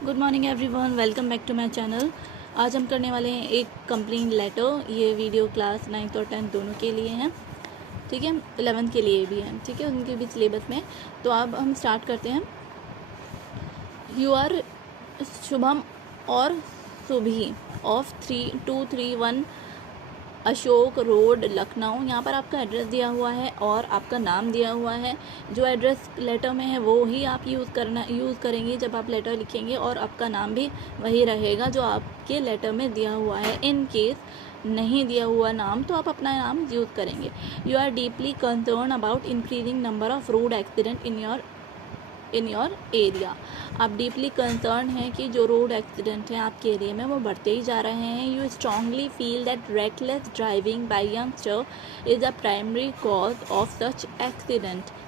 Good morning everyone, welcome back to my channel. आज हम करने वाले हैं एक कंप्लेंट लेटर। ये वीडियो क्लास 9th और 10th दोनों के लिए हैं, ठीक है। 11th के लिए भी है, ठीक है, उनके भी सिलेबस में। तो अब हम स्टार्ट करते हैं। यू आर शुभम और सुभी ऑफ 3231 अशोक रोड लखनऊ। यहाँ पर आपका एड्रेस दिया हुआ है और आपका नाम दिया हुआ है। जो एड्रेस लेटर में है वो ही आप यूज़ करेंगे जब आप लेटर लिखेंगे, और आपका नाम भी वही रहेगा जो आपके लेटर में दिया हुआ है। इन केस नहीं दिया हुआ नाम तो आप अपना नाम यूज़ करेंगे। You are deeply concern about increasing number of road accident in your area. आप डीपली कंसर्न हैं कि जो रोड एक्सीडेंट हैं आपके एरिया में वो बढ़ते ही जा रहे हैं। You strongly feel that reckless driving by youngster is a primary cause of such accident.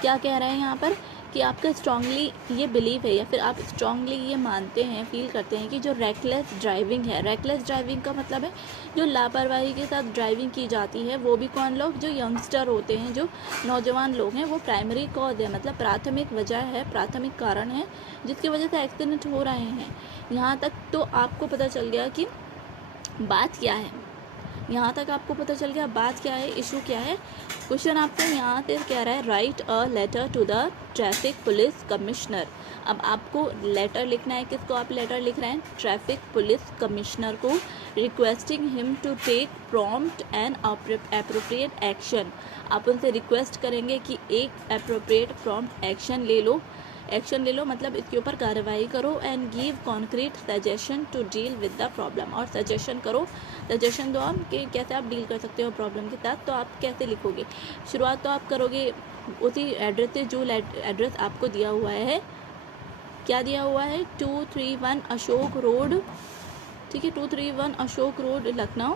क्या कह रहे हैं यहाँ पर कि आपका स्ट्रांगली ये बिलीव है या फिर आप स्ट्रांगली ये मानते हैं, फील करते हैं कि जो रेकलेस ड्राइविंग है, रेकलेस ड्राइविंग का मतलब है जो लापरवाही के साथ ड्राइविंग की जाती है, वो भी कौन लोग, जो यंगस्टर होते हैं, जो नौजवान लोग हैं, वो प्राइमरी कॉज है, मतलब प्राथमिक वजह है, प्राथमिक कारण है जिसकी वजह से एक्सीडेंट हो रहे हैं। यहाँ तक तो आपको पता चल गया कि बात क्या है, यहाँ तक आपको पता चल गया बात क्या है, इशू क्या है। क्वेश्चन आपसे यहाँ से कह रहा है write a letter to the traffic police commissioner. अब आपको लेटर लिखना है, किसको आप लेटर लिख रहे हैं, ट्रैफिक पुलिस कमिश्नर को, requesting him to take prompt and appropriate action. आप उनसे रिक्वेस्ट करेंगे कि एक एप्रोप्रिएट प्रॉम्प्ट एक्शन ले लो, मतलब इसके ऊपर कार्रवाई करो। And give concrete suggestion to deal with the problem, और सजेशन दो आप कि कैसे आप डील कर सकते हो प्रॉब्लम के साथ। तो आप कैसे लिखोगे, शुरुआत तो आप करोगे उसी एड्रेस से जो एड्रेस आपको दिया हुआ है। क्या दिया हुआ है, 231 अशोक रोड, ठीक है, 231 अशोक रोड लखनऊ।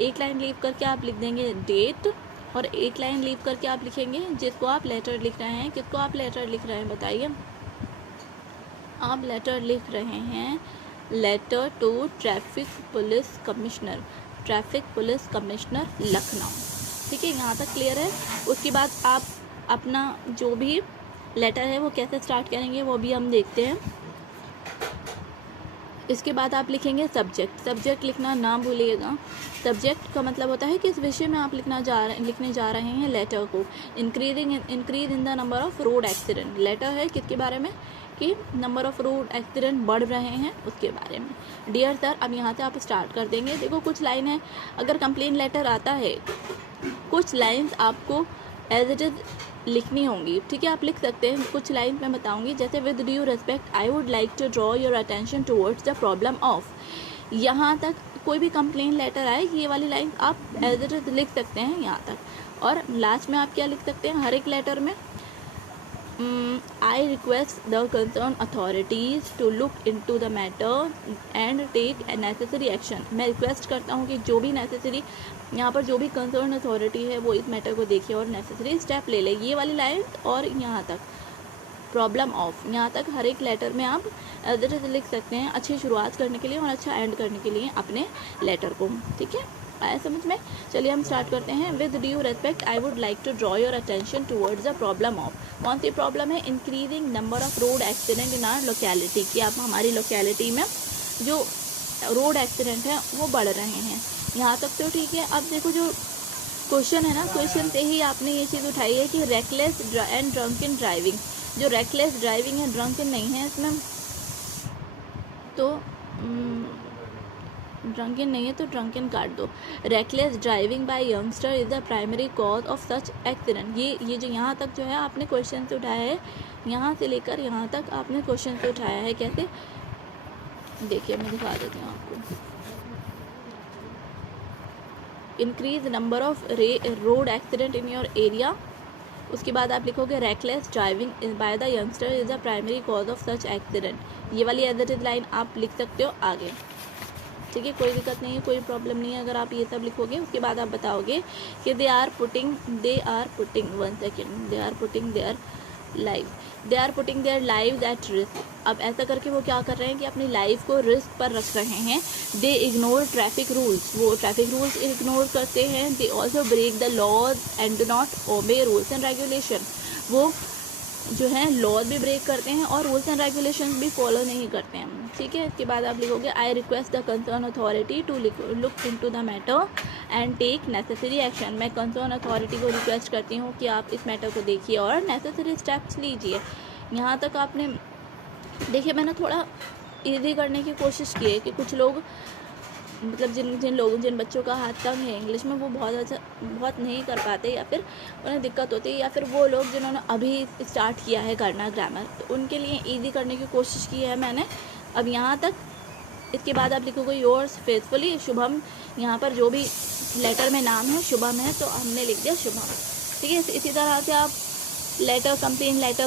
एक लाइन लीव करके आप लिख देंगे डेट, और एक लाइन लीव करके आप लिखेंगे जिसको आप लेटर लिख रहे हैं। किसको आप लेटर लिख रहे हैं बताइए, आप लेटर लिख रहे हैं letter to traffic police commissioner Lucknow, ठीक है। यहाँ तक क्लियर है। उसके बाद आप अपना जो भी लेटर है वो कैसे स्टार्ट करेंगे वो भी हम देखते हैं। इसके बाद आप लिखेंगे सब्जेक्ट लिखना ना भूलिएगा। सब्जेक्ट का मतलब होता है किस विषय में आप लिखने जा रहे हैं लेटर को। Increase in the number of road accident, letter है किसके बारे में, कि नंबर ऑफ रोड एक्सीडेंट बढ़ रहे हैं उसके बारे में। डियर सर, अब यहाँ से आप स्टार्ट कर देंगे। देखो कुछ लाइन है, अगर कंप्लेन लेटर आता है कुछ लाइन्स आपको एज इट इज़ लिखनी होंगी, ठीक है। आप लिख सकते हैं, कुछ लाइन मैं बताऊंगी, जैसे with due respect I would like to draw your attention towards the problem of. यहाँ तक कोई भी कंप्लेन लेटर आए ये वाली लाइन आप एज इट इज़ लिख सकते हैं यहाँ तक। और लास्ट में आप क्या लिख सकते हैं हर एक लेटर में, I request the concern authorities to look into the matter and take necessary action. मैं रिक्वेस्ट करता हूँ कि जो भी नेसेसरी, यहाँ पर जो भी कंसर्न अथॉरिटी है वो इस मैटर को देखे और नेसेसरी स्टेप ले ले। ये वाली लाइन और यहाँ तक प्रॉब्लम ऑफ, यहाँ तक हर एक लेटर में आप एज इट इज़ लिख सकते हैं, अच्छी शुरुआत करने के लिए और अच्छा एंड करने के लिए अपने लेटर को, ठीक है। आया समझ में। चलिए हम स्टार्ट करते हैं। With due respect I would like to draw your attention towards the problem of, कौन सी प्रॉब्लम है, increasing number of road accident in our locality, कि आप हमारी लोकेलिटी में जो रोड एक्सीडेंट है वो बढ़ रहे हैं। यहाँ तक तो ठीक है। अब देखो जो क्वेश्चन है ना, क्वेश्चन से ही आपने ये चीज़ उठाई है कि रेकलेस एंड ड्रंकन ड्राइविंग। जो रेकलेस ड्राइविंग है, ड्रंकन नहीं है इसमें, तो ड्रंकन नहीं है तो ड्रंकन काट दो। Reckless driving by youngster is the primary cause of such accident. ये जो यहाँ तक जो है आपने क्वेश्चन से उठाया है, यहाँ से लेकर यहाँ तक आपने क्वेश्चन से उठाया है। कैसे, देखिए मैं दिखा देती हूँ आपको। Increase number of road accident in your area, उसके बाद आप लिखोगे reckless driving by the youngster is the primary cause of such accident. ये वाली एज इट इज लाइन आप लिख सकते हो आगे, ठीक है, कोई दिक्कत नहीं है, कोई प्रॉब्लम नहीं है अगर आप ये सब लिखोगे। उसके बाद आप बताओगे कि they are putting their lives at risk. अब ऐसा करके वो क्या कर रहे हैं कि अपनी लाइफ को रिस्क पर रख रहे हैं। दे इग्नोर ट्रैफिक रूल्स, वो ट्रैफिक रूल्स इग्नोर करते हैं। They also break the laws and do not obey rules and regulation, वो जो है लॉ भी ब्रेक करते हैं और रूल्स एंड रेगुलेशंस भी फॉलो नहीं करते हैं, ठीक है। इसके बाद आप लिखोगे I request the concern authority to look into the matter and take necessary action. मैं कंसर्न अथॉरिटी को रिक्वेस्ट करती हूँ कि आप इस मैटर को देखिए और नेसेसरी स्टेप्स लीजिए। यहाँ तक आपने देखिए, मैंने थोड़ा ईजी करने की कोशिश की है कि कुछ लोग मतलब जिन बच्चों का हाथ तंग है इंग्लिश में, वो बहुत नहीं कर पाते या फिर उन्हें दिक्कत होती है, या फिर वो लोग जिन्होंने अभी स्टार्ट किया है करना ग्रामर, तो उनके लिए इजी करने की कोशिश की है मैंने। अब यहाँ तक इसके बाद आप लिखोगे योर्स फेथफुली शुभम। यहाँ पर जो भी लेटर में नाम है शुभम है, तो हमने लिख दिया शुभम, ठीक है। इसी तरह से आप लेटर, कंप्लेन लेटर